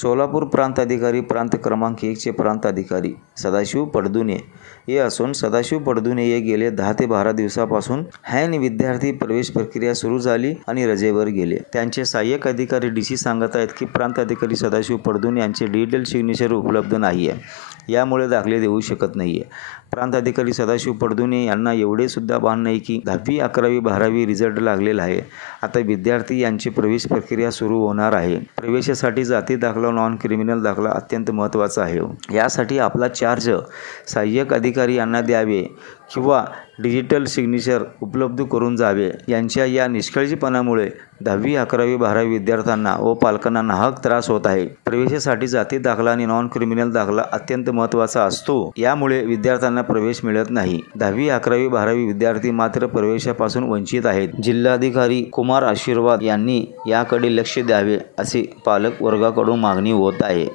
सोलापूर प्रांत अधिकारी प्रांत क्रमांक 1चे प्रांत अधिकारी सदाशिव पडदुने हे असून सदाशिव पडदुने हे गेले 10 ते 12 दिवसापासून हॅन विद्यार्थी प्रवेश प्रक्रिया सुरू झाली आणि रजेवर गेले। त्यांचे सहाय्यक अधिकारी डीसी सांगत आहेत की प्रांत अधिकारी सदाशिव पडदुने यांचे डिजिटल सिग्नेचर उपलब्ध नाही आहे, यामुळे दाखले देऊ शकत नाही आहे। प्रांत अधिकारी सदाशिव पडदुने यांना एवढे सुद्धा भान नाही की 10वी 11वी 12वी रिझल्ट लागलेला आहे। आता विद्यार्थी यांची प्रवेश प्रक्रिया सुरू होणार आहे। प्रवेशासाठी जाती दाखला नॉन क्रिमिनल दाखला अत्यंत महत्त्वाचा आहे। यासाठी आपला चार्ज सहाय्यक अधिकारी यांना द्यावे किंवा डिजिटल सिग्नेचर उपलब्ध करून जावे। यांच्या या निष्काळजीपणामुळे 10वी 11वी 12वी विद्यार्थ्यांना व पालकांना नाहक त्रास होत आहे। प्रवेशासाठी जाती दाखला आणि नॉन क्रिमिनल दाखला अत्यंत महत्त्वाचा असतो, यामुळे विद्यार्थ्यांना प्रवेश मिळत नाही। 10वी 11वी 12वी विद्यार्थी मात्र प्रवेशापासून वंचित आहेत। जिल्हाधिकारी कुमार आशीर्वाद यांनी याकडे लक्ष द्यावे असे पालक वर्गाकडून मागणी होत आहे।